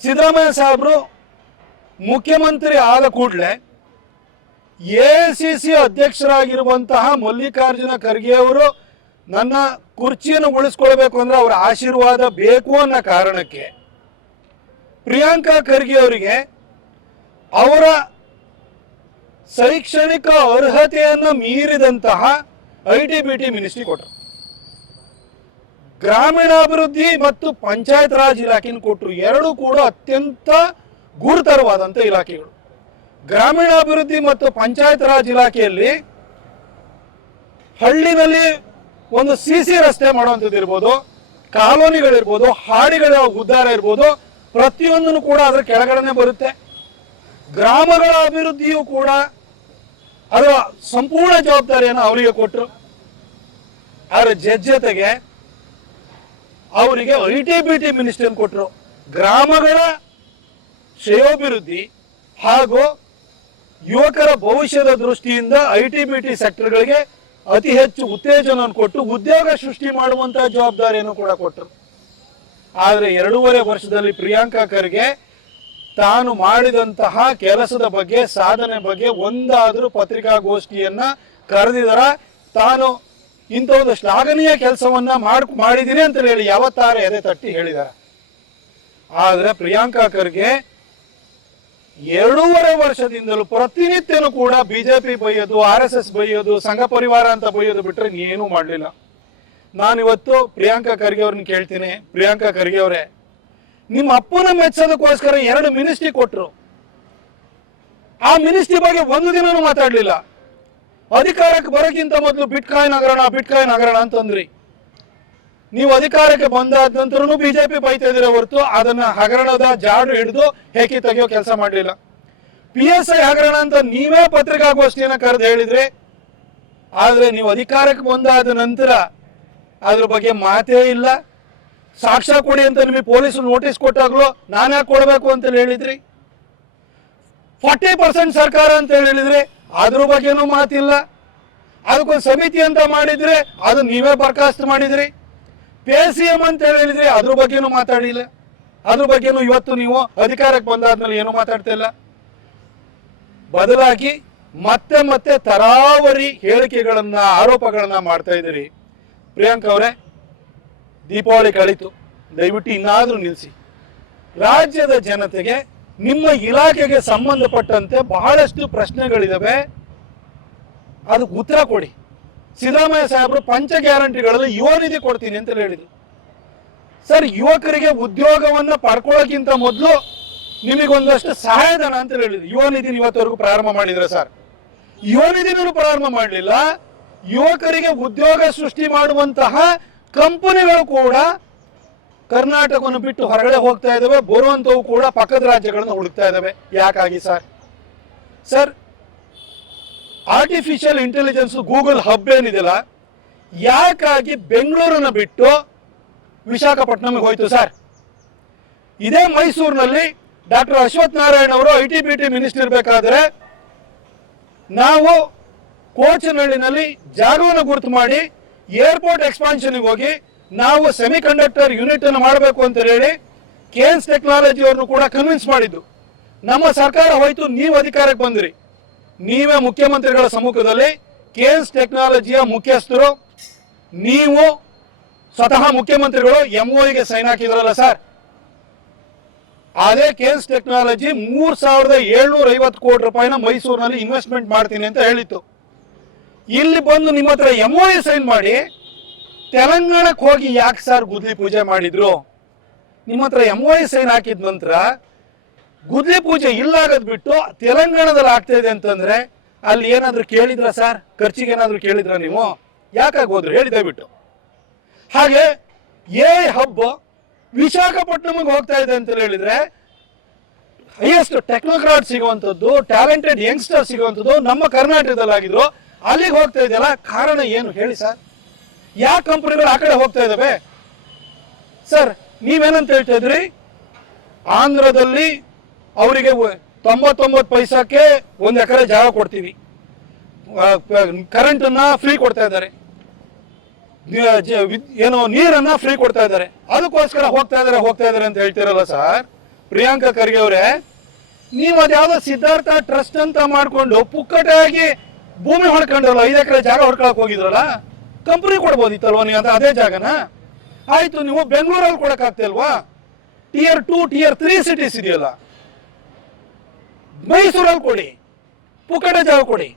ಸಿದ್ದರಾಮಯ್ಯ ಸಾಹೇಬರು ಮುಖ್ಯಮಂತ್ರಿ ಆದ ಕೂಡಲೇ ಎ ಸಿ ಸಿ ಅಧ್ಯಕ್ಷರಾಗಿರುವಂತಹ ಮಲ್ಲಿಕಾರ್ಜುನ ಖರ್ಗೆ ಅವರು ನನ್ನ ಕುರ್ಚಿಯನ್ನು ಉಳಿಸ್ಕೊಳ್ಬೇಕು ಅಂದ್ರೆ ಅವರ ಆಶೀರ್ವಾದ ಬೇಕು ಅನ್ನೋ ಕಾರಣಕ್ಕೆ ಪ್ರಿಯಾಂಕಾ ಖರ್ಗೆ ಅವರಿಗೆ ಅವರ ಶೈಕ್ಷಣಿಕ ಅರ್ಹತೆಯನ್ನು ಮೀರಿದಂತಹ I T B T ministry ಕೊಟ್ಟರು. ಗ್ರಾಮೀಣಾಭಿವೃದ್ಧಿ ಮತ್ತು ಪಂಚಾಯತ್ ರಾಜ್ ಇಲಾಖೆಯನ್ನು ಕೊಟ್ಟರು. ಎರಡೂ ಕೂಡ ಅತ್ಯಂತ ಗುರುತರವಾದಂಥ ಇಲಾಖೆಗಳು. ಗ್ರಾಮೀಣಾಭಿವೃದ್ಧಿ ಮತ್ತು ಪಂಚಾಯತ್ ರಾಜ್ ಇಲಾಖೆಯಲ್ಲಿ ಹಳ್ಳಿನಲ್ಲಿ ಒಂದು ಸಿ ಸಿ ರಸ್ತೆ ಮಾಡುವಂಥದ್ದು ಇರ್ಬೋದು, ಕಾಲೋನಿಗಳಿರ್ಬೋದು, ಹಾಡಿಗಳ ಉದ್ಧಾರ ಇರ್ಬೋದು, ಪ್ರತಿಯೊಂದನ್ನು ಕೂಡ ಅದರ ಕೆಳಗಡೆನೆ ಬರುತ್ತೆ. ಗ್ರಾಮಗಳ ಅಭಿವೃದ್ಧಿಯೂ ಕೂಡ ಅದರ ಸಂಪೂರ್ಣ ಜವಾಬ್ದಾರಿಯನ್ನು ಅವರಿಗೆ ಕೊಟ್ಟರು. ಅದರ ಜೊತೆಗೆ ಅವರಿಗೆ I T B T minister ಕೊಟ್ಟರು. ಗ್ರಾಮಗಳ ಶ್ರೇಯೋಭಿವೃದ್ಧಿ ಹಾಗೂ ಯುವಕರ ಭವಿಷ್ಯದ ದೃಷ್ಟಿಯಿಂದ ಐ ಟಿ ಬಿ ಟಿ ಸೆಕ್ಟರ್ಗಳಿಗೆ ಅತಿ ಹೆಚ್ಚು ಉತ್ತೇಜನವನ್ನು ಕೊಟ್ಟು ಉದ್ಯೋಗ ಸೃಷ್ಟಿ ಮಾಡುವಂತಹ ಜವಾಬ್ದಾರಿಯನ್ನು ಕೂಡ ಕೊಟ್ಟರು. ಆದರೆ ಎರಡೂವರೆ ವರ್ಷದಲ್ಲಿ ಪ್ರಿಯಾಂಕಾ ಖರ್ಗೆ ತಾನು ಮಾಡಿದಂತಹ ಕೆಲಸದ ಬಗ್ಗೆ, ಸಾಧನೆ ಬಗ್ಗೆ ಒಂದಾದರೂ ಪತ್ರಿಕಾಗೋಷ್ಠಿಯನ್ನ ಕರೆದಿದರ ತಾನು ಇಂಥ ಒಂದು ಶ್ಲಾಘನೀಯ ಕೆಲಸವನ್ನ ಮಾಡ್ ಮಾಡಿದ್ದೀನಿ ಅಂತ ಹೇಳಿ ಯಾವತ್ತಾರ ಎದೆ ತಟ್ಟಿ ಹೇಳಿದ ಆದ್ರೆ ಪ್ರಿಯಾಂಕಾ ಖರ್ಗೆ ಎರಡೂವರೆ ವರ್ಷದಿಂದಲೂ ಪ್ರತಿನಿತ್ಯನೂ ಕೂಡ ಬಿಜೆಪಿ ಬೈಯೋದು, ಆರ್ ಎಸ್ ಎಸ್ ಬೈಯೋದು, ಸಂಘ ಪರಿವಾರ ಅಂತ ಬೈಯೋದು ಬಿಟ್ರೆ ಏನೂ ಮಾಡಲಿಲ್ಲ. ನಾನಿವತ್ತು ಪ್ರಿಯಾಂಕಾ ಖರ್ಗೆ ಅವ್ರನ್ನ ಕೇಳ್ತೀನಿ. ಪ್ರಿಯಾಂಕಾ ಖರ್ಗೆ ಅವರೇ, ನಿಮ್ಮ ಅಪ್ಪನ ಮೆಚ್ಚೋದಕ್ಕೋಸ್ಕರ ಎರಡು ಮಿನಿಸ್ಟ್ರಿ ಕೊಟ್ರು. ಆ ಮಿನಿಸ್ಟ್ರಿ ಬಗ್ಗೆ ಒಂದು ದಿನನೂ ಮಾತಾಡ್ಲಿಲ್ಲ. ಅಧಿಕಾರಕ್ಕೆ ಬರೋಕ್ಕಿಂತ ಮೊದಲು ಬಿಟ್ಕಾಯಿನ್ ಹಗರಣ ಬಿಟ್ಕಾಯಿನ್ ಹಗರಣ ಅಂತಂದ್ರಿ. ನೀವು ಅಧಿಕಾರಕ್ಕೆ ಬಂದಾದ ನಂತರನು ಬಿಜೆಪಿ ಬೈತಾ ಇದೀರ ಹೊರತು ಅದನ್ನ ಹಗರಣದ ಜಾಡು ಹಿಡಿದು ಹೇಕಿ ತೆಗೆಯೋ ಕೆಲಸ ಮಾಡಲಿಲ್ಲ. ಪಿ ಎಸ್ ಐ ಹಗರಣ ಅಂತ ನೀವೇ ಪತ್ರಿಕಾಗೋಷ್ಠಿಯನ್ನ ಕರೆದು ಹೇಳಿದ್ರಿ, ಆದ್ರೆ ನೀವು ಅಧಿಕಾರಕ್ಕೆ ಬಂದಾದ ನಂತರ ಅದ್ರ ಬಗ್ಗೆ ಮಾತೇ ಇಲ್ಲ. ಸಾಕ್ಷ್ಯ ಕೊಡಿ ಅಂತ ನಿಮಗೆ ಪೊಲೀಸರು ನೋಟಿಸ್ ಕೊಟ್ಟಾಗ್ಲೂ ನಾನು ಕೊಡಬೇಕು ಅಂತ ಹೇಳಿದ್ರಿ. ಫಾರ್ಟಿ ಪರ್ಸೆಂಟ್ ಸರ್ಕಾರ ಅಂತ ಹೇಳಿದ್ರಿ ಅದ್ರ ಬಗ್ಗೆನೂ ಮಾತಿಲ್ಲ. ಅದಕ್ಕೊಂದು ಸಮಿತಿ ಅಂತ ಮಾಡಿದ್ರೆ ಅದು ನೀವೇ ಬರ್ಖಾಸ್ತು ಮಾಡಿದ್ರಿ. ಪಿ ಸಿ ಎಂ ಅಂತ ಹೇಳಿದ್ರಿ ಅದ್ರ ಬಗ್ಗೆನೂ ಮಾತಾಡಿಲ್ಲ. ಅದ್ರ ಬಗ್ಗೆನೂ ಇವತ್ತು ನೀವು ಅಧಿಕಾರಕ್ಕೆ ಬಂದಾದ್ಮೇಲೆ ಏನೂ ಮಾತಾಡ್ತಾ ಇಲ್ಲ. ಬದಲಾಗಿ ಮತ್ತೆ ಮತ್ತೆ ತರಾವರಿ ಹೇಳಿಕೆಗಳನ್ನ, ಆರೋಪಗಳನ್ನ ಮಾಡ್ತಾ ಇದ್ದೀರಿ. ಪ್ರಿಯಾಂಕ್ ಅವರೇ, ದೀಪಾವಳಿ ಕಳೀತು. ದಯವಿಟ್ಟು ಇನ್ನಾದರೂ ನಿಲ್ಲಿಸಿ ರಾಜ್ಯದ ಜನತೆಗೆ ನಿಮ್ಮ ಇಲಾಖೆಗೆ ಸಂಬಂಧಪಟ್ಟಂತೆ ಬಹಳಷ್ಟು ಪ್ರಶ್ನೆಗಳಿದಾವೆ. ಅದಕ್ಕೆ ಉತ್ತರ ಕೊಡಿ. ಸಿದ್ದರಾಮಯ್ಯ ಸಾಹೇಬರು ಪಂಚ ಗ್ಯಾರಂಟಿಗಳಲ್ಲಿ ಯುವ ನಿಧಿ ಕೊಡ್ತೀನಿ ಅಂತ ಹೇಳಿದರು. ಸರ್, ಯುವಕರಿಗೆ ಉದ್ಯೋಗವನ್ನ ಪಡ್ಕೊಳ್ಳೋಕ್ಕಿಂತ ಮೊದಲು ನಿಮಗೊಂದಷ್ಟು ಸಹಾಯಧನ ಅಂತ ಹೇಳಿದ್ರು. ಯುವ ನಿಧಿ ಇವತ್ತವರೆಗೂ ಪ್ರಾರಂಭ ಮಾಡಿದ್ರೆ ಸರ್. ಯುವ ನಿಧಿನೂ ಪ್ರಾರಂಭ ಮಾಡಲಿಲ್ಲ. ಯುವಕರಿಗೆ ಉದ್ಯೋಗ ಸೃಷ್ಟಿ ಮಾಡುವಂತಹ ಕಂಪನಿಗಳು ಕೂಡ ಕರ್ನಾಟಕವನ್ನು ಬಿಟ್ಟು ಹೊರಗಡೆ ಹೋಗ್ತಾ ಇದ್ದಾವೆ, ಬರುವಂತವು ಕೂಡ ಪಕ್ಕದ ರಾಜ್ಯಗಳನ್ನು ಹುಡುಕ್ತಾ ಇದ್ದಾವೆ. ಯಾಕಾಗಿ sir? Sir artificial intelligence Google hub ಏನಿದೆಯಲ್ಲ, ಯಾಕಾಗಿ ಬೆಂಗಳೂರನ್ನ ಬಿಟ್ಟು ವಿಶಾಖಪಟ್ಟಣಂಗೆ ಹೋಯ್ತು ಸರ್? ಇದೇ ಮೈಸೂರಿನಲ್ಲಿ ಡಾಕ್ಟರ್ ಅಶ್ವಥ್ ನಾರಾಯಣ್ ಅವರು I T B T minister ಇರಬೇಕಾದ್ರೆ ನಾವು ಕೋಚನಹಳ್ಳಿನಲ್ಲಿ ಜಾಗವನ್ನು ಗುರುತು ಮಾಡಿ ಏರ್ಪೋರ್ಟ್ ಎಕ್ಸ್ಪಾನ್ಷನ್ಗೆ ಹೋಗಿ ನಾವು ಸೆಮಿಕಂಡಕ್ಟರ್ ಯೂನಿಟ್ ಅನ್ನು ಮಾಡಬೇಕು ಅಂತ ಹೇಳಿ ಕೇನ್ಸ್ ಟೆಕ್ನಾಲಜಿ ಅವರು ಕೂಡ ಕನ್ವಿನ್ಸ್ ಮಾಡಿದ್ದು. ನಮ್ಮ ಸರ್ಕಾರ ಹೋಯ್ತು, ನೀವು ಅಧಿಕಾರಕ್ಕೆ ಬಂದಿರಿ. ನೀವೇ ಮುಖ್ಯಮಂತ್ರಿಗಳ ಸಮ್ಮುಖದಲ್ಲಿ ಕೇನ್ಸ್ ಟೆಕ್ನಾಲಜಿಯ ಮುಖ್ಯಸ್ಥರು. ನೀವು ಸ್ವತಃ ಮುಖ್ಯಮಂತ್ರಿಗಳು ಎಂಒಗೆ ಸೈನ್ ಹಾಕಿದ್ರಲ್ಲ ಸರ್ ಅದೇ ಕೇನ್ಸ್ ಟೆಕ್ನಾಲಜಿ ಮೂರ್ ಸಾವಿರದ ಏಳ್ನೂರ ಐವತ್ತು ಕೋಟಿ ರೂಪಾಯಿನ ಮೈಸೂರಿನಲ್ಲಿ ಇನ್ವೆಸ್ಟ್ಮೆಂಟ್ ಮಾಡ್ತೀನಿ ಅಂತ ಹೇಳಿತ್ತು. ಇಲ್ಲಿ ಬಂದು ನಿಮ್ಮ ಹತ್ರ ಎಂಒ ಸೈನ್ ಮಾಡಿ ತೆಲಂಗಾಣಕ್ಕೆ ಹೋಗಿ ಯಾಕೆ ಸರ್ ಗುದ್ಲಿ ಪೂಜೆ ಮಾಡಿದ್ರು? ನಿಮ್ಮ ಹತ್ರ ಎಂಒಎ ಸೈನ್ ಹಾಕಿದ ನಂತರ ಗುದ್ಲಿ ಪೂಜೆ ಇಲ್ಲಾಗದ್ ಬಿಟ್ಟು ತೆಲಂಗಾಣದಲ್ಲಿ ಆಗ್ತಾ ಇದೆ ಅಂತಂದ್ರೆ ಅಲ್ಲಿ ಏನಾದ್ರು ಕೇಳಿದ್ರ ಸರ್? ಖರ್ಚಿಗೆ ಏನಾದ್ರು ಕೇಳಿದ್ರ ನೀವು? ಯಾಕಾಗಿ ಹೋದ್ರು? ಹೇಳಿ ದಯವಿಟ್ಟು. ಹಾಗೆ ಏ ಹಬ್ಬ ವಿಶಾಖಪಟ್ಟಣಂಗೆ ಹೋಗ್ತಾ ಇದೆ ಅಂತ ಹೇಳಿದ್ರೆ ಹೈಯೆಸ್ಟ್ ಟೆಕ್ನೋಕ್ರಾಟ್ ಸಿಗುವಂಥದ್ದು ಟ್ಯಾಲೆಂಟೆಡ್ ಯಂಗ್ಸ್ಟರ್ ಸಿಗುವಂಥದ್ದು ನಮ್ಮ ಕರ್ನಾಟಕದಲ್ಲಿ ಆಗಿದ್ರು ಅಲ್ಲಿಗೆ ಹೋಗ್ತಾ ಇದೆಯಲ್ಲ, ಕಾರಣ ಏನು ಹೇಳಿ ಸರ್? ಯಾವ ಕಂಪನಿಗಳು ಆ ಕಡೆ ಹೋಗ್ತಾ ಇದ್ದಾವೆ ಸರ್, ನೀವೇನಂತ ಹೇಳ್ತಾ ಇದ್ರಿ? ಆಂಧ್ರದಲ್ಲಿ ಅವರಿಗೆ ತೊಂಬತ್ತೊಂಬತ್ತು ಪೈಸಾಕ್ಕೆ ಒಂದು ಎಕರೆ ಜಾಗ ಕೊಡ್ತೀವಿ. ಕರೆಂಟನ್ನು ಫ್ರೀ ಕೊಡ್ತಾ ಇದ್ದಾರೆ. ಏನೋ ನೀರನ್ನ ಫ್ರೀ ಕೊಡ್ತಾ ಇದ್ದಾರೆ. ಅದಕ್ಕೋಸ್ಕರ ಹೋಗ್ತಾ ಇದ್ದಾರೆ ಹೋಗ್ತಾ ಇದ್ದಾರೆ ಅಂತ ಹೇಳ್ತಿರಲ್ಲ ಸರ್. ಪ್ರಿಯಾಂಕಾ ಖರ್ಗೆ ಅವರೇ, ನೀವು ಅದ್ಯಾವುದೋ ಸಿದ್ಧಾರ್ಥ ಟ್ರಸ್ಟ್ ಅಂತ ಮಾಡ್ಕೊಂಡು ಪುಕ್ಕಟಾಗಿ ಭೂಮಿ ಹೊಡ್ಕೊಂಡ್ರಲ್ಲ ಐದು ಎಕರೆ ಜಾಗ ಹೊಡ್ಕೊಳಕ್ ಹೋಗಿದ್ರಲ್ಲ? ಕಂಪ್ನಿ ಕೊಡ್ಬೋದಿತ್ತಲ್ವ ನೀವು ಅಂತ ಅದೇ ಜಾಗನ? ಆಯ್ತು, ನೀವು ಬೆಂಗಳೂರಲ್ಲಿ ಕೊಡೋಕ್ಕಾಗ್ತಿಲ್ವಾ? Tier two tier three cities ಇದೆಯಲ್ಲ. ಮೈಸೂರಲ್ಲಿ ಕೊಡಿ. ಪುಕ್ಕಟ ಜಾಗ ಕೊಡಿ.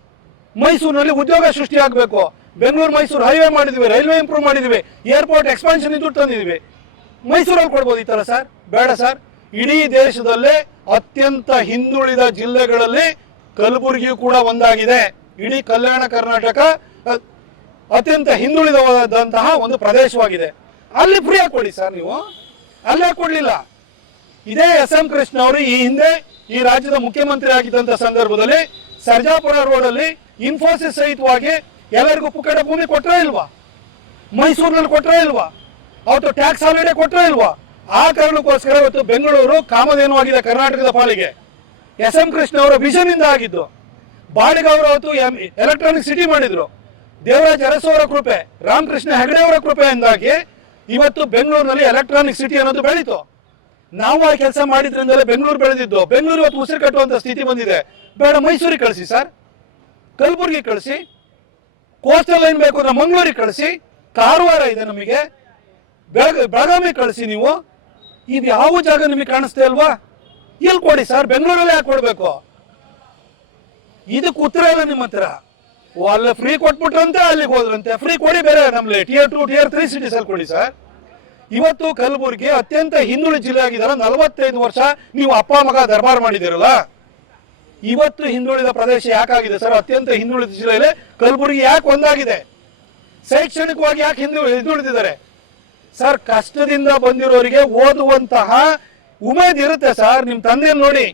ಮೈಸೂರಿನಲ್ಲಿ ಉದ್ಯೋಗ ಸೃಷ್ಟಿ ಆಗಬೇಕು. ಬೆಂಗಳೂರು, ಮೈಸೂರು ಹೈವೇ ಮಾಡಿದ್ವಿ ರೈಲ್ವೆ ಇಂಪ್ರೂವ್ ಮಾಡಿದ್ವಿ ಏರ್ಪೋರ್ಟ್ ಎಕ್ಸ್ಪಾನ್ಷನ್ ದುಡ್ಡು ತಂದಿದ್ವಿ. ಮೈಸೂರಲ್ಲಿ ಕೊಡ್ಬೋದಿತ್ತಲ್ಲ ಸರ್? ಬೇಡ ಸರ್. ಇಡೀ ದೇಶದಲ್ಲೇ ಅತ್ಯಂತ ಹಿಂದುಳಿದ ಜಿಲ್ಲೆಗಳಲ್ಲಿ ಕಲಬುರಗಿ ಕೂಡ ಒಂದಾಗಿದೆ. ಇಡೀ ಕಲ್ಯಾಣ ಕರ್ನಾಟಕ ಅತ್ಯಂತ ಹಿಂದುಳಿದವಾದಂತಹ ಒಂದು ಪ್ರದೇಶವಾಗಿದೆ. ಅಲ್ಲಿ ಫ್ರೀ ಹಾಕೊಳ್ಳಿ ಸರ್ ನೀವು. ಅಲ್ಲೇ ಕೊಡ್ಲಿಲ್ಲ ಇದೇ ಎಸ್ ಎಂ ಕೃಷ್ಣ ಅವರು ಈ ಹಿಂದೆ ಈ ರಾಜ್ಯದ ಮುಖ್ಯಮಂತ್ರಿ ಆಗಿದ್ದಂತ ಸಂದರ್ಭದಲ್ಲಿ ಸರ್ಜಾಪುರ ರೋಡ್ ಅಲ್ಲಿ ಇನ್ಫೋಸಿಸ್ ಸಹಿತವಾಗಿ ಎಲ್ಲರಿಗೂ ಪುಕ್ಕಟ ಭೂಮಿ ಕೊಟ್ಟರೆ ಇಲ್ವಾ? ಮೈಸೂರಿನಲ್ಲಿ ಕೊಟ್ಟರೆ ಇಲ್ವಾ? ಅವತ್ತು ಟ್ಯಾಕ್ಸ್ ಹಾಲಿಡೇ ಕೊಟ್ಟರೆ ಇಲ್ವಾ? ಆ ಕಾರಣಕ್ಕೋಸ್ಕರ ಇವತ್ತು ಬೆಂಗಳೂರು ಕಾಮಧೇನು ಆಗಿದೆ ಕರ್ನಾಟಕದ ಪಾಲಿಗೆ. ಎಸ್ ಎಂ ಕೃಷ್ಣ ಅವರ ವಿಷನ್ ಇಂದ ಆಗಿದ್ದು, ಬಾಡಿಗೆ ಅವರು ಅವತ್ತು ಎಲೆಕ್ಟ್ರಾನಿಕ್ ಸಿಟಿ ಮಾಡಿದ್ರು. ದೇವರಾಜ್ ಅರಸು ಕೃಪೆ, ರಾಮಕೃಷ್ಣ ಹೆಗಡೆ ಅವರ ಕೃಪೆಯಿಂದಾಗಿ ಇವತ್ತು ಬೆಂಗಳೂರಿನಲ್ಲಿ ಎಲೆಕ್ಟ್ರಾನಿಕ್ ಸಿಟಿ ಅನ್ನೋದು ಬೆಳೀತು. ನಾವು ಆ ಕೆಲಸ ಮಾಡಿದ್ರಿಂದಲೇ ಬೆಂಗಳೂರು ಬೆಳೆದಿದ್ದು. ಬೆಂಗಳೂರು ಇವತ್ತು ಉಸಿರು ಕಟ್ಟುವಂತ ಸ್ಥಿತಿ ಬಂದಿದೆ. ಬೇಡ, ಮೈಸೂರಿಗೆ ಕಳಿಸಿ ಸರ್. ಕಲಬುರಗಿ ಕಳಿಸಿ. ಕೋಸ್ಟಲ್ ಲೈನ್ ಬೇಕು ಅಂದ್ರೆ ಮಂಗಳೂರಿಗೆ ಕಳಿಸಿ. ಕಾರವಾರ ಇದೆ ನಮಗೆ. ಬೆಳಗ, ಬೆಳಗಾವಿ ಕಳಿಸಿ ನೀವು. ಇದು ಯಾವ ಜಾಗ ನಿಮಗೆ ಕಾಣಿಸ್ತಾ ಇಲ್ವಾ? ಎಲ್ಲಿ ಕೊಡಿ ಸರ್. ಬೆಂಗಳೂರಲ್ಲೇ ಯಾಕೆ ಕೊಡಬೇಕು ಇದಕ್ಕೆ ಉತ್ತರ ಇಲ್ಲ ನಿಮ್ಮ ಹತ್ರ. ಅಲ್ಲ ಫ್ರೀ ಕೊಟ್ಬಿಟ್ರಂತೆ, ಅಲ್ಲಿಗೆ ಹೋದ್ರಂತೆ. ಫ್ರೀ ಕೊಡಿ ಬೇರೆ ನಮ್ಮಲ್ಲಿ tier two tier three cities ಅಲ್ಲಿ ಕೊಡಿ ಸರ್. ಇವತ್ತು ಕಲಬುರಗಿ ಅತ್ಯಂತ ಹಿಂದುಳಿದ ಜಿಲ್ಲೆ ಆಗಿದಾರ ನಲವತ್ತೈದು ವರ್ಷ ನೀವು ಅಪ್ಪ, ಮಗ ದರ್ಬಾರ್ ಮಾಡಿದಿರಲ್ಲ ಇವತ್ತು ಹಿಂದುಳಿದ ಪ್ರದೇಶ ಯಾಕಾಗಿದೆ ಸರ್? ಅತ್ಯಂತ ಹಿಂದುಳಿದ ಜಿಲ್ಲೆಯಲ್ಲಿ ಕಲಬುರಗಿ ಯಾಕೆ ಒಂದಾಗಿದೆ? ಶೈಕ್ಷಣಿಕವಾಗಿ ಯಾಕೆ ಹಿಂದು, ಹಿಂದುಳಿದಿದ್ದಾರೆ? ಸರ್, ಕಷ್ಟದಿಂದ ಬಂದಿರೋರಿಗೆ ಓದುವಂತಹ ಉಮೇದ್ ಇರುತ್ತೆ ಸರ್. ನಿಮ್ಮ ತಂದೆ ನೋಡಿ.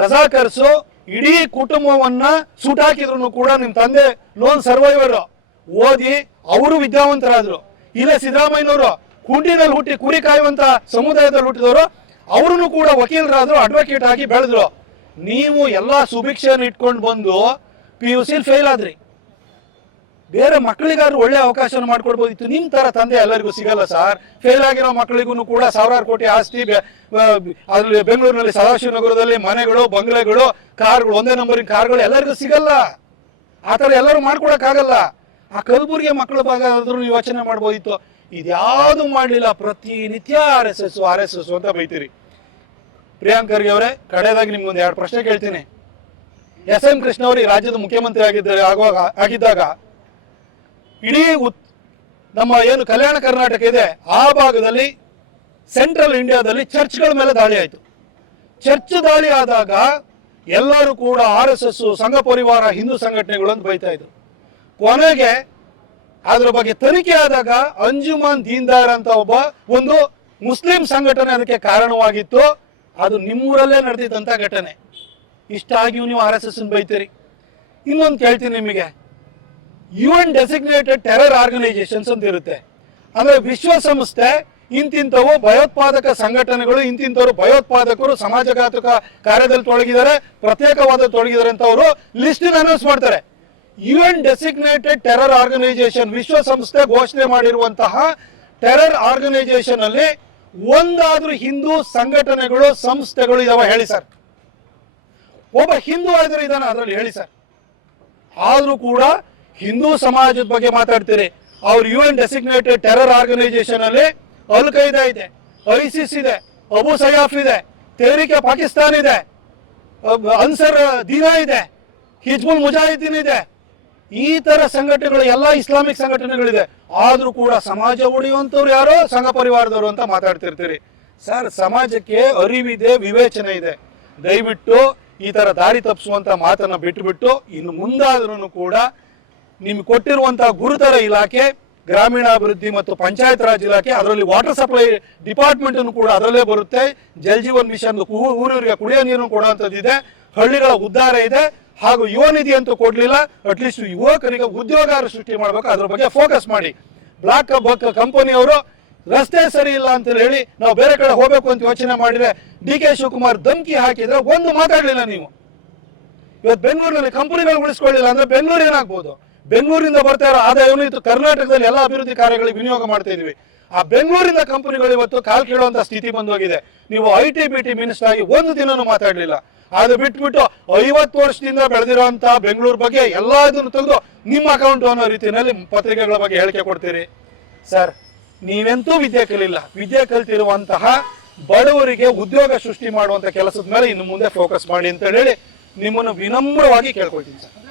ರಜಾಕರ್ಸು ಇಡೀ ಕುಟುಂಬವನ್ನ ಸುಟಾಕಿದ್ರು ಕೂಡ ನಿಮ್ ತಂದೆ ಲೋನ್ ಸರ್ವೈವರ್ ಓದಿ ಅವರು ವಿದ್ಯಾವಂತರಾದ್ರು. ಇಲ್ಲ ಸಿದ್ದರಾಮಯ್ಯನವರು ಕುಂಡಿನಲ್ಲಿ ಹುಟ್ಟಿ ಕುರಿ ಕಾಯುವಂತ ಸಮುದಾಯದಲ್ಲಿ ಹುಟ್ಟಿದವರು ಅವರನ್ನು ಕೂಡ ವಕೀಲರಾದ್ರು ಅಡ್ವೊಕೇಟ್ ಆಗಿ ಬೆಳೆದ್ರು. ನೀವು ಎಲ್ಲಾ ಸುಭಿಕ್ಷೆಯನ್ನು ಇಟ್ಕೊಂಡು ಬಂದು ಪಿ ಯು ಸಿಲ್ ಫೇಲ್ ಆದ್ರಿ. ಬೇರೆ ಮಕ್ಕಳಿಗಾದ್ರೂ ಒಳ್ಳೆ ಅವಕಾಶವನ್ನು ಮಾಡ್ಕೊಡ್ಬೋದಿತ್ತು ನಿಮ್ಮ ತರ ತಂದೆ ಎಲ್ಲರಿಗೂ ಸಿಗಲ್ಲ ಸರ್. ಫೇಲ್ ಆಗಿರೋ ಮಕ್ಕಳಿಗೂ ಕೂಡ ಸಾವಿರಾರು ಕೋಟಿ ಆಸ್ತಿ ಅಲ್ಲಿ ಬೆಂಗಳೂರಿನಲ್ಲಿ ಸದಾಶಿವನಗರದಲ್ಲಿ ಮನೆಗಳು, ಬಂಗ್ಲೆಗಳು, ಕಾರ್ಗಳು, ಒಂದೇ ನಂಬರಿನ ಕಾರ್ಗಳು ಎಲ್ಲರಿಗೂ ಸಿಗಲ್ಲ. ಆ ಥರ ಎಲ್ಲರೂ ಮಾಡ್ಕೊಡೋಕ್ಕಾಗಲ್ಲ. ಆ ಕಲಬುರಗಿ ಮಕ್ಕಳ ಭಾಗ ಆದರೂ ಯೋಚನೆ ಮಾಡ್ಬೋದಿತ್ತು. ಇದ್ಯಾವುದು ಮಾಡಲಿಲ್ಲ. ಪ್ರತಿನಿತ್ಯ R S S, R S S ಅಂತ ಬೈತೀರಿ. ಪ್ರಿಯಾಂಕ್ ಖರ್ಗೆ ಅವರೇ ಕಡೆಯದಾಗಿ ನಿಮ್ಗೊಂದು ಎರಡು ಪ್ರಶ್ನೆ ಕೇಳ್ತೀನಿ. ಎಸ್ ಎಂ ಕೃಷ್ಣ ಅವರು ರಾಜ್ಯದ ಮುಖ್ಯಮಂತ್ರಿ ಆಗಿದ್ದ ಆಗುವಾಗ ಆಗಿದ್ದಾಗ ಇಡೀ ನಮ್ಮ ಏನು ಕಲ್ಯಾಣ ಕರ್ನಾಟಕ ಇದೆ, ಆ ಭಾಗದಲ್ಲಿ ಸೆಂಟ್ರಲ್ ಇಂಡಿಯಾದಲ್ಲಿ ಚರ್ಚ್ಗಳ ಮೇಲೆ ದಾಳಿ ಆಯಿತು. ಚರ್ಚ್ ದಾಳಿ ಆದಾಗ ಎಲ್ಲರೂ ಕೂಡ ಆರ್ ಎಸ್ ಎಸ್, ಸಂಘ ಪರಿವಾರ, ಹಿಂದೂ ಸಂಘಟನೆಗಳು ಅಂತ ಬೈತಾ ಇದ್ರು. ಕೊನೆಗೆ ಅದರ ಬಗ್ಗೆ ತನಿಖೆ ಆದಾಗ ಅಂಜುಮನ್ ದೀನ್ದಾರ್ ಅಂತ ಒಬ್ಬ ಒಂದು ಮುಸ್ಲಿಂ ಸಂಘಟನೆ ಅದಕ್ಕೆ ಕಾರಣವಾಗಿತ್ತು. ಅದು ನಿಮ್ಮೂರಲ್ಲೇ ನಡೆದಿದ್ದಂತ ಘಟನೆ. ಇಷ್ಟಾಗಿಯೂ ನೀವು ಆರ್ ಎಸ್ ಎಸ್ ಬೈತೀರಿ. ಇನ್ನೊಂದು ಕೇಳ್ತೀನಿ ನಿಮಗೆ. U N designated terror organisations ಅಂತ ಇರುತ್ತೆ. ಅಂದ್ರೆ ವಿಶ್ವಸಂಸ್ಥೆ, ಇಂತಿಂಥವು ಭಯೋತ್ಪಾದಕ ಸಂಘಟನೆಗಳು, ಇಂತಿಂಥವ್ರು ಭಯೋತ್ಪಾದಕರು ಸಮಾಜಘಾತಕ ಕಾರ್ಯದಲ್ಲಿ ತೊಡಗಿದ್ದಾರೆ, ಪ್ರತ್ಯೇಕವಾದ ತೊಡಗಿದ್ದಾರೆ ಅಂತ ಅವರು ಲಿಸ್ಟ್ ಅನೌನ್ಸ್ ಮಾಡ್ತಾರೆ. U N designated terror organisation ವಿಶ್ವಸಂಸ್ಥೆ ಘೋಷಣೆ ಮಾಡಿರುವಂತಹ ಟೆರರ್ ಆರ್ಗನೈಸೇಷನ್ ಅಲ್ಲಿ ಒಂದಾದ್ರೂ ಹಿಂದೂ ಸಂಘಟನೆಗಳು, ಸಂಸ್ಥೆಗಳು ಇದಾವ ಹೇಳಿ ಸರ್ ಒಬ್ಬ ಹಿಂದೂ ಆದ್ರೆ ಇದಾನ ಅದರಲ್ಲಿ ಹೇಳಿ ಸರ್ ಆದರೂ ಕೂಡ ಹಿಂದೂ ಸಮಾಜದ ಬಗ್ಗೆ ಮಾತಾಡ್ತೀರಿ. ಅವ್ರ U N designated terror organisation ಅಲ್ಲಿ ಅಲ್ ಖೈದಾ ಇದೆ, ಐಸಿಸ್ ಇದೆ, ಅಬು ಸಯಾಫ್ ಇದೆ ತೆಹರಿಕೆ ಪಾಕಿಸ್ತಾನ್ ಇದೆ ಅನ್ಸರ್ ದೀನಾ ಇದೆ, ಹಿಜ್ಬುಲ್ ಮುಜಾಹಿದ್ದೀನ್ ಇದೆ. ಈ ತರ ಸಂಘಟನೆಗಳು, ಎಲ್ಲ ಇಸ್ಲಾಮಿಕ್ ಸಂಘಟನೆಗಳಿದೆ. ಆದ್ರೂ ಕೂಡ ಸಮಾಜ ಉಳಿಯುವಂತವ್ರು ಯಾರೋ, ಸಂಘ ಪರಿವಾರದವರು ಅಂತ ಮಾತಾಡ್ತಿರ್ತೀರಿ. ಸರ್, ಸಮಾಜಕ್ಕೆ ಅರಿವಿದೆ, ವಿವೇಚನೆ ಇದೆ. ದಯವಿಟ್ಟು ಈ ತರ ದಾರಿ ತಪ್ಪಿಸುವಂತ ಮಾತನ್ನ ಬಿಟ್ಟುಬಿಟ್ಟು ಇನ್ನು ಮುಂದಾದ್ರೂ ಕೂಡ ನಿಮ್ಗೆ ಕೊಟ್ಟಿರುವಂತಹ ಗುರುತರ ಇಲಾಖೆ, ಗ್ರಾಮೀಣಾಭಿವೃದ್ಧಿ ಮತ್ತು ಪಂಚಾಯತ್ ರಾಜ್ ಇಲಾಖೆ, ಅದರಲ್ಲಿ ವಾಟರ್ ಸಪ್ಲೈ ಡಿಪಾರ್ಟ್ಮೆಂಟ್ ಕೂಡ ಅದರಲ್ಲೇ ಬರುತ್ತೆ. ಜಲ್ ಜೀವನ್ ಮಿಷನ್ ಊರಿಗೆ ಕುಡಿಯೋ ನೀರನ್ನು ಕೊಡುವಂಥದ್ದಿದೆ ಹಳ್ಳಿಗಳ ಉದ್ಧಾರ ಇದೆ. ಹಾಗೂ ಯುವ ನಿಧಿ ಅಂತೂ ಕೊಡ್ಲಿಲ್ಲ. ಅಟ್ಲೀಸ್ಟ್ ಯುವಕರಿಗೆ ಉದ್ಯೋಗ ಸೃಷ್ಟಿ ಮಾಡಬೇಕು. ಅದ್ರ ಬಗ್ಗೆ ಫೋಕಸ್ ಮಾಡಿ. ಬ್ಲಾಕ್ ಕಂಪನಿಯವರು ರಸ್ತೆ ಸರಿ ಇಲ್ಲ ಅಂತ ಹೇಳಿ, ನಾವು ಬೇರೆ ಕಡೆ ಹೋಗಬೇಕು ಅಂತ ಯೋಚನೆ ಮಾಡಿದ್ರೆ ಡಿ ಕೆ ಶಿವಕುಮಾರ್ ಧಮ್ಕಿ ಹಾಕಿದ್ರೆ ಒಂದು ಮಾತಾಡ್ಲಿಲ್ಲ ನೀವು. ಇವತ್ತು ಬೆಂಗಳೂರಿನಲ್ಲಿ ಕಂಪನಿಗಳು ಉಳಿಸ್ಕೊಳ್ಳಿಲ್ಲ ಅಂದ್ರೆ ಬೆಂಗಳೂರು ಏನಾಗ್ಬೋದು? ಬೆಂಗಳೂರಿಂದ ಬರ್ತಾ ಇರೋ ಆದಾಯವನ್ನು ಇತ್ತು. ಕರ್ನಾಟಕದಲ್ಲಿ ಎಲ್ಲ ಅಭಿವೃದ್ಧಿ ಕಾರ್ಯಗಳಿಗೆ ವಿನಿಯೋಗ ಮಾಡ್ತಾ ಇದೀವಿ. ಆ ಬೆಂಗಳೂರಿಂದ ಕಂಪನಿಗಳು ಇವತ್ತು ಕಾಲ್ ಕೇಳುವಂತ ಸ್ಥಿತಿ ಬಂದೋಗಿದೆ. ನೀವು I T B T minister ಆಗಿ ಒಂದು ದಿನನೂ ಮಾತಾಡಲಿಲ್ಲ. ಅದು ಬಿಟ್ಬಿಟ್ಟು ಐವತ್ತು ವರ್ಷದಿಂದ ಬೆಳೆದಿರುವಂತಹ ಬೆಂಗಳೂರು ಬಗ್ಗೆ ಎಲ್ಲಾ ಇದನ್ನು ತೆಗೆದು ನಿಮ್ಮ ಅಕೌಂಟ್ ಅನ್ನೋ ರೀತಿಯಲ್ಲಿ ಪತ್ರಿಕೆಗಳ ಬಗ್ಗೆ ಹೇಳಿಕೆ ಕೊಡ್ತೀರಿ. ಸರ್ ನೀವೆಂತೂ ವಿದ್ಯೆ ಕಲಿಲ್ಲ. ವಿದ್ಯೆ ಕಲಿತಿರುವಂತಹ ಬಡವರಿಗೆ ಉದ್ಯೋಗ ಸೃಷ್ಟಿ ಮಾಡುವಂತ ಕೆಲಸದ ಮೇಲೆ ಇನ್ನು ಮುಂದೆ ಫೋಕಸ್ ಮಾಡಿ ಅಂತ ಹೇಳಿ ನಿಮ್ಮನ್ನು ವಿನಮ್ರವಾಗಿ ಕೇಳ್ಕೊಳ್ತೀನಿ ಸರ್